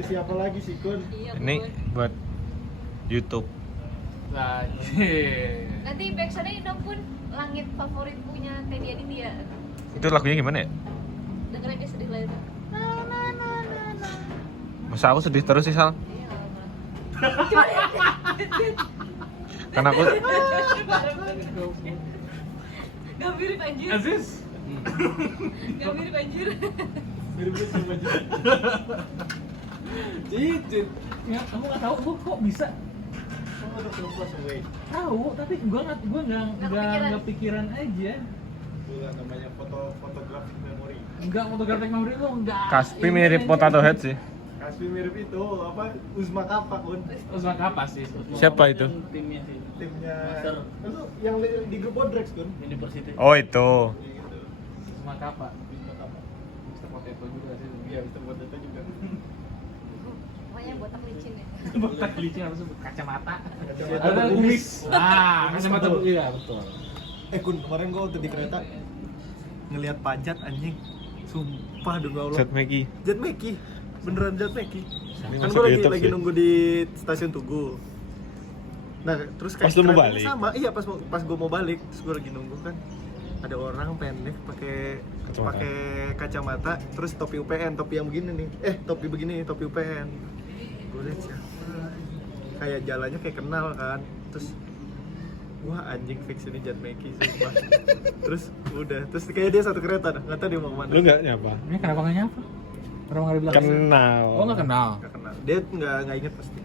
Kompetisi apa lagi sih Kun? Iya, Ini Kun. buat YouTube. Lagi. Nanti backsoundnya dong Kun, langit favorit punya Teddy Aditya. Itu lagunya gimana ya? Dengerin dia sedih lah itu. Masa aku sedih terus sih, Sal? Iya, lama. Karena aku Gak mirip anjir. Aziz. Gak mirip anjir. Mirip-mirip sama aja. Cicit. Ya, kamu nggak tahu gua kok bisa? Kamu ada film Plus Away. Tahu, tapi gua nggak pikiran aja. Bukan namanya fotografi memori. Enggak fotografi memori gua enggak. Kaspi mirip Potato Head sih. Kasih mirip itu apa? Uzma Kappa Kun. Usman Kapas sih. Siapa itu? Timnya sih. Timnya Master. itu yang di grup Bodrex Kun. University. Oh, itu. Kayak gitu. Usman Kapas. Usman Kapas. Mr. Potato juga sih. Iya, Mr. Potato juga. Pokoknya botak licin ya. Botak licin harus kacamata. Kacamata Ada kumis. kumis. Ah, kacamata Betul. iya betul. Kun, kemarin gua waktu di kereta ngelihat pajat anjing. Sumpah demi Allah. Zat Meki. Jet Meki. Beneran Jet Meki. Ini Kan masuk gue YouTube lagi sih. nunggu di stasiun Tugu. Nah, terus kayak Pas lu mau keretanya balik? sama. Iya, pas gue mau balik, terus gue lagi nunggu kan. Ada orang pendek pakai kacamata, terus topi UPN, topi yang begini nih. Topi begini, topi UPN. Gue lihat siapa? Kayak jalannya kayak kenal kan. Terus wah anjing fix ini Jet Meki sumpah. Terus udah, terus kayak dia satu kereta dah, nggak tahu dia mau kemana. Lu enggak nyapa? Ini kenapa nggak nyapa? Orang nggak dibilang. Kenal. Oh nggak kenal. Nggak kenal. Dia nggak inget pasti.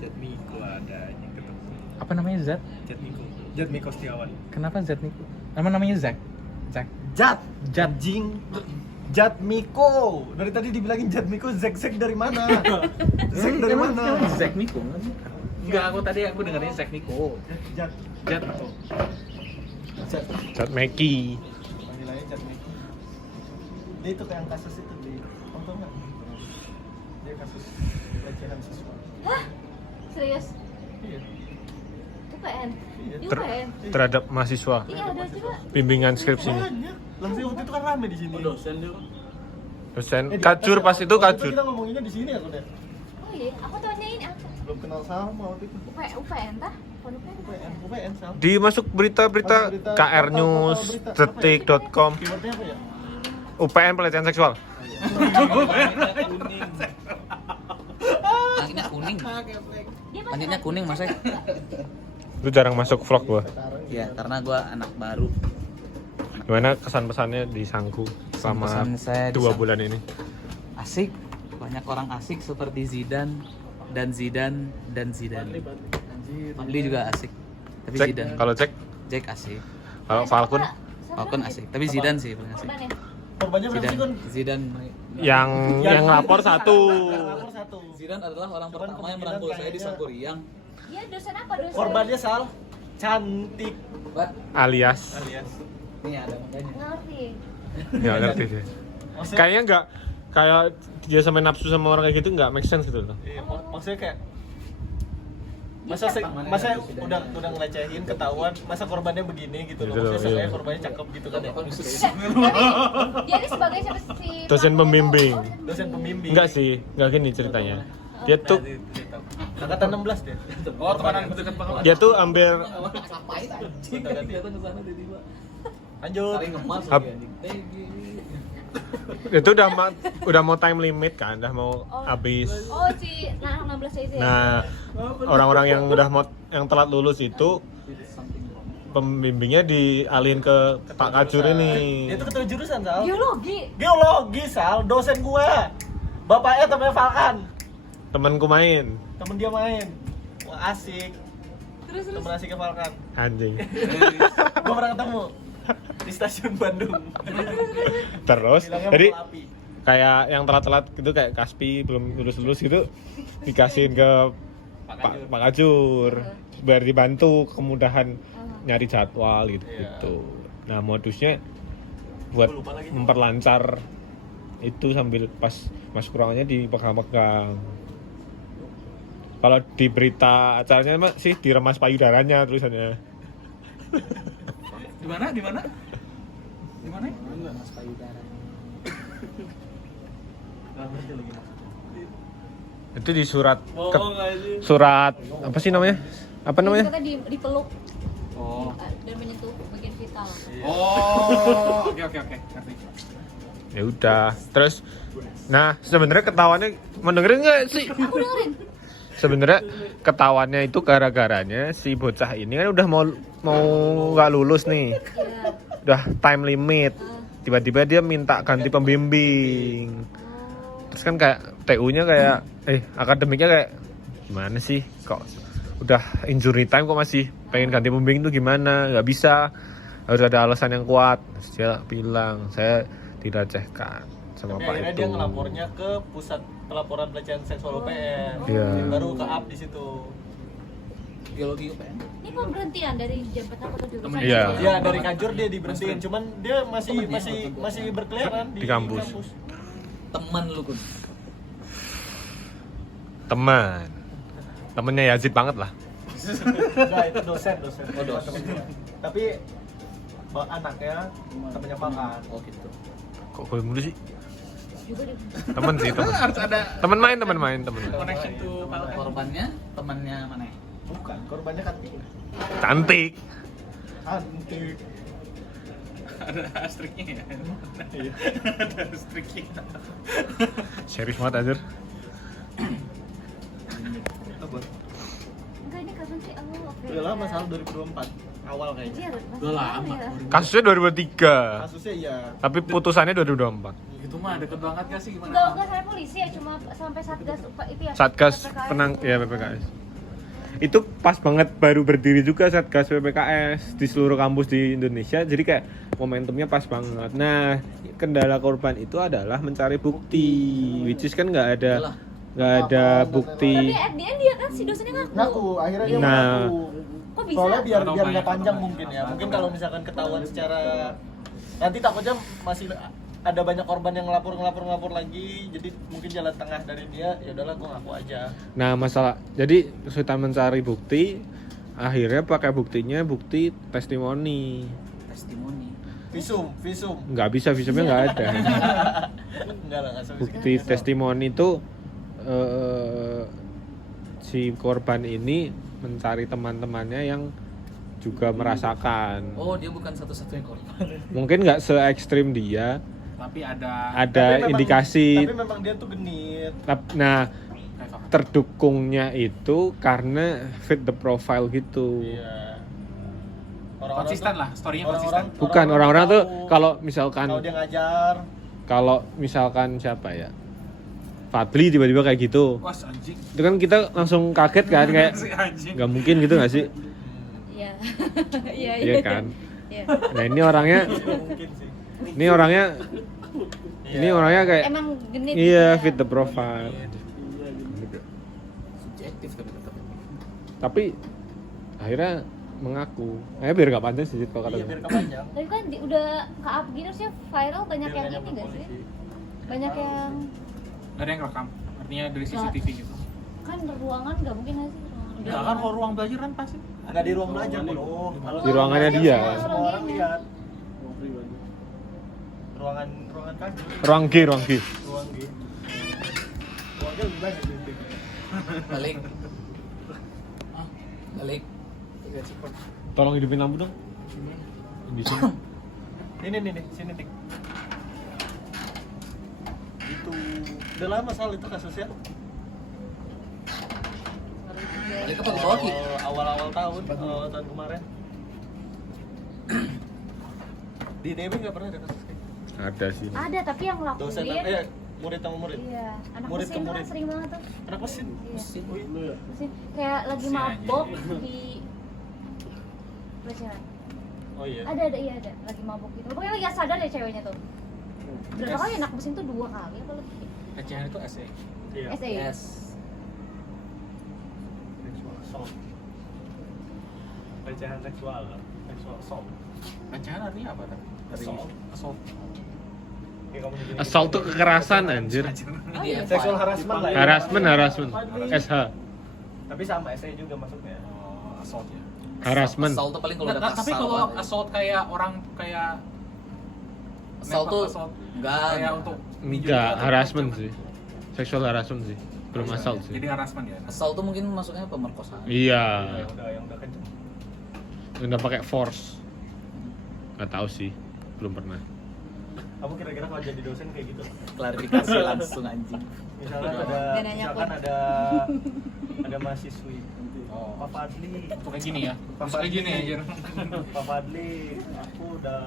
Jet Miko ada anjing ketemu. Apa namanya Zat? Jet Miko. Jet Miko Setiawan. Kenapa Zat Niku? Namanya Zack. Zack. Jat, Jat. Jing, Jat Miko. Dari tadi dibilangin Jat Miko, Zek dari mana? Zek dari mana? Zack Niku. Enggak, aku dengerin Zack Niku. Jat, Jat. Jat. Zat Meki. Panggilannya Jat Miko. Dia itu kayak yang kasus itu di, tau nggak? Dia kasus pelecehan siswa. Hah? Serius? Iya. UPN? Iya. Di UPN? Terhadap mahasiswa. Iya ada coba. Bimbingan skripsinya. Banyak. Langsung waktu itu kan rame di sini. Dosen dia. Dosen Di kajur atas pas ya. itu Waktu kajur. Kita ngomonginnya di sini aku deh. Oh iya, aku tanyain apa? Belum kenal sama waktu itu. UPN tah? Bukan UPN. UPN sama. Di masuk berita-berita Masuk berita, KR portal News, berita. detik.com, Keywordnya apa ya? UPN pelecehan seksual. Langitnya kuning. Dia masih Langitnya kuning mas. Lu jarang masuk vlog gua. Ya karena gua anak baru. Gimana kesan pesannya di Sangku selama Kesan saya di 2 Sangku. bulan ini? Asik. Banyak orang asik seperti Zidane dan Zidane dan Zidane. Fadli juga asik. Tapi Cek, Zidane. kalau cek, Jack asik. kalau Falcon Falcon asik. Tapi Zidane sih paling asik. Korban ya? Korbannya berapa sih, Kun? Zidane. yang lapor satu. Lapor satu. Zidane adalah orang Cuman pertama yang kemungkinan merangkul saya di kayaknya- Sakuriang. Iya dosen apa dosen? Korbannya Sal cantik But Alias, alias. ini ada makanya. Ngerti. nggak ngerti deh. Maksudnya, Kayaknya nggak kayak dia sampai nafsu sama orang kayak gitu nggak make sense gitu loh. iya, maksudnya kayak Dia masa siapa? masa udah ngelecehin ketahuan masa korbannya begini gitu loh. Gitu loh, Maksudnya seenggaknya iya. korbannya cakep gitu kan ya. Dia ini sebagai siapa si Dosen pembimbing. Dosen pembimbing. Enggak sih, nggak gini ceritanya. Dia tuh Angkatan 16 deh. Oh teman aku dekat banget. dia tuh ambil Ngapain anjing? Datang ke sana tiba-tiba. Lanjut. Saling ngemas Hap. lagi anjing. itu udah mau time limit kan, udah mau habis. Oh si nah 16 itu ya? Nah, orang-orang yang yang telat lulus itu pembimbingnya dialihin ke Pak Kajur ini. Dia tuh ketua jurusan Sal. Biologi. Geologi Sal, dosen gua. Bapaknya temennya Falkan. Temenku main, Temen dia main. Wah, asik. Terus Temen asiknya Falkan. anjing. Gua pernah ketemu di stasiun Bandung. Terus, Bilangnya jadi mau api. kayak yang telat-telat gitu kayak Kaspi belum lulus-lulus gitu dikasihin ke Pak Kajur biar dibantu kemudahan nyari jadwal gitu. Nah, modusnya buat Gua lupa lagi. memperlancar itu sambil pas masuk ruangannya dipegang-pegang. Kalau di berita acaranya mah sih diremas payudaranya tulisannya. Di mana? Di mana? Di mana? Mas payudara. Nggak ngerti lagi maksudnya. Itu di surat Bohong aja. surat apa sih namanya? Apa namanya? Kata dipeluk Oh. dan menyentuh bagian vital. Oh, oke ngerti. Ya udah. Terus nah, sebenarnya ketahuannya mendengarin nggak sih? Aku dengerin. Sebenarnya ketahuannya itu gara-garanya si bocah ini kan udah mau nggak lulus nih. Iya. Udah time limit. Tiba-tiba dia minta ganti pembimbing. Terus kan kayak TU-nya kayak akademiknya kayak gimana sih? Kok udah injury time kok masih pengen ganti pembimbing itu gimana? Nggak bisa. Harus ada alasan yang kuat. Terus dia bilang, saya dilecehkan sama Tapi Pak akhirnya itu. dia ngelapornya ke pusat pelaporan pelecehan seksual UPN. Iya. Baru ke up di situ. Biologi UPN. Ini kok berhentian dari jabatan atau jurusan? Iya. Dia dari Kajur dia diberhentiin, cuman dia masih berkeliaran Di kampus. Teman lu Kun. Temennya Yazid banget lah. Enggak, itu dosen. Oh, dosen. Temen-temen. Tapi anaknya temennya Pakan. Oh gitu. Kok gue mulu sih? Juga di Temen sih, temen. Harus ada Temen main. connection to korbannya, temannya mana? Bukan, korbannya Kantik. Cantik. Kantik. Ada asteriknya ya. Iya. Ada asteriknya. Serius banget anjir. Apa? Enggak, ini kapan sih? Oh, oke. Udah lama, salah 2024 awal kayaknya. Iya, masih Udah lama. ya. Kasusnya 2003. Kasusnya iya. Tapi putusannya 2024. Itu mah deket banget gak sih gimana? Enggak sampai polisi ya, cuma sampai satgas itu ya. Satgas PPKS penang itu. ya PPKS. Itu pas banget baru berdiri juga Satgas PPKS di seluruh kampus di Indonesia. Jadi kayak momentumnya pas banget. Nah, kendala korban itu adalah mencari bukti, which is kan nggak ada bukti. Tapi at the end dia kan si dosennya ngaku. Akhirnya dia Nah. ngaku. Kok bisa? Soalnya biar Atau nggak banyak panjang korban. mungkin ya. Mungkin kalau misalkan ketahuan secara nanti takutnya masih ada banyak korban yang ngelapor lagi. Jadi mungkin jalan tengah dari dia, ya udahlah gue ngaku aja. Nah, masalah jadi kesulitan mencari bukti, akhirnya pakai bukti testimoni. Testimoni. Visum. Nggak bisa, visumnya nggak ada. Enggak lah, enggak Bukti testimoni itu si korban ini mencari teman-temannya yang juga merasakan. Oh, dia bukan satu-satunya korban. Mungkin nggak se ekstrim dia, Tapi ada ada indikasi. Tapi memang dia tuh genit. Nah, terdukungnya itu karena fit the profile gitu. Iya. konsisten lah, story-nya konsisten. Bukan orang-orang tuh kalau misalkan kalau dia ngajar, kalau misalkan siapa ya, Fadli tiba-tiba kayak gitu, Wah, anjing. itu kan kita langsung kaget kan kayak Si anjing. nggak mungkin gitu nggak sih? Iya. Iya, Iya kan? Iya. Nah ini orangnya, mungkin sih. ini orangnya, ini orangnya kayak Emang genit. iya gitu ya. fit the profile. Subjektif tapi tetap. Tapi akhirnya mengaku, biar nggak panjang sih kalau kata Iya, gue. biar kepanjang. Tapi kan udah ke-up gini harusnya viral banyak Biar yang nggak ini nyampe nggak sih? polisi. Banyak yang Gak ada yang rekam. Artinya dari CCTV gitu. kan ruangan nggak mungkin nggak sih? Enggak kan kalau ruang belajar kan pasti. Nggak di ruang belajar, bro. Di ruangannya dia. Semua orang lihat. Ruangan kan. Ruang G. Ruang G. Ruang G lebih banyak sih. Balik. Balik. Tolong hidupin lampu dong. Di sini. Ini, sini tik. Itu udah lama soal itu kasusnya. Balik apa ke bawah Ki? Awal-awal tahun kemarin. Di DB nggak pernah ada kasus kayak gitu. Ada sih. Ada tapi yang Dosen, ngelakuin. murid sama murid. Iya, anak Murid mesin ke kan murid. sering banget tuh. Anak mesin. Iya. Oh, iya. Mesin kayak lagi Si mabok anjing. di pelecehan. Oh iya. Ada iya ada lagi mabok gitu. Pokoknya lagi gak sadar ya ceweknya tuh. Berapa kali anak mesin tuh 2 kali apa lebih? Pelecehan itu SE. Iya. SE. Yes. Sexual assault. Pelecehan seksual. Sexual assault. Pelecehan artinya apa tadi? Dari Assault. assault. Kayak kamu digini. Assault tuh kekerasan anjir. Ini iya. Sexual harassment lah ya. Harassment. SH. Tapi sama SE juga maksudnya. Oh, assault ya. Harassment. Assault tuh paling kalau udah kasar. Tapi kalau banget. assault kayak orang kayak Assault tuh assault. enggak. Kayak untuk Enggak, harassment sih. Sexual harassment sih, belum assault sih. Jadi harassment ya. Asal tuh mungkin maksudnya pemerkosaan. Iya, Yang udah kenceng. udah pakai force. Gak tahu sih, belum pernah. Kamu kira-kira kalau jadi dosen kayak gitu? Klarifikasi langsung anjing. Misalnya Dia nanya misalkan pun. ada mahasiswi. Oh. Pak Fadli. Kayak gini ya. Pak Kayak gini Fadli. aja. Pak Fadli, aku udah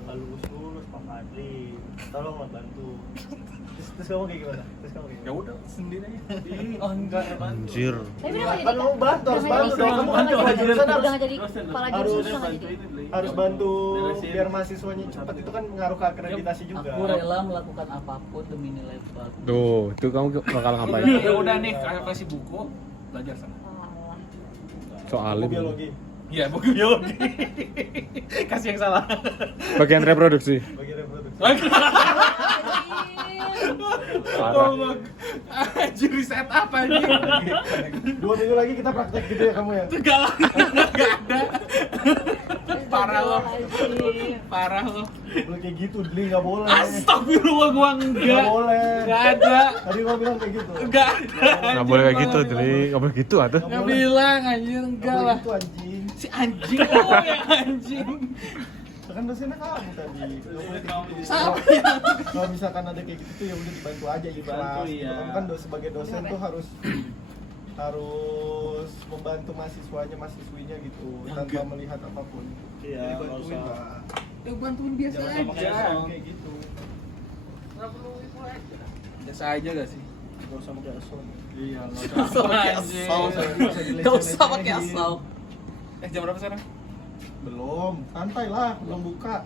nggak lulus Pak Fadli. Tolonglah bantu. Terus kamu kayak gimana? Ya udah sendiri aja. Oh enggak, Anjir. Tapi udah nggak Kan kamu bantu, harus udah nggak bantu jadi- dong. Kamu kan udah kepala nggak jadi- jurusan udah harus nggak jadi kepala jurusan udah nggak jadi. harus bantu biar mahasiswanya cepat, itu kan ngaruh ke akreditasi juga. Aku rela melakukan apapun demi nilai bagus. Tuh kamu bakal ngapain? Ya udah nih, kayak kasih buku, belajar sana. Oh, Soalnya Buku biologi Iya, buku biologi. Kasih yang salah. bagian reproduksi. bagi reproduksi. Parah. Anjir, riset apa anjir? 2 minggu lagi kita praktek gitu ya kamu ya. Enggak ada. Parah lo. Astagfirullahaladzim. Parah lo. Boleh kayak gitu, Dli, nggak boleh. Astagfirullah, gua Nggak enggak. boleh. Enggak ada. Tadi gua bilang kayak gitu. Enggak ada. Nggak boleh kayak gitu, Deli. Nggak boleh gitu atuh. Enggak bilang anjir, Nggak enggak boleh lah. gitu anjing. Si anjing lo yang anjing. Kan dosennya kamu tadi. Nggak boleh kayak gitu. Siapa Kalau misalkan ada kayak gitu tuh ya udah dibantu aja ikhlas. Dibantu, iya. Kamu kan sebagai dosen tuh harus membantu mahasiswinya gitu tanpa melihat apapun. Iya, Jadi nggak bantuin usah. lah. Ya bantuin biasa Jangan sama aja. kayak gitu. Biasa aja gak sih? Gak usah pakai asal. Iya, Gak usah pakai asal. Gak usah pakai asal. Jam berapa sekarang? Belum, santai lah, belum buka.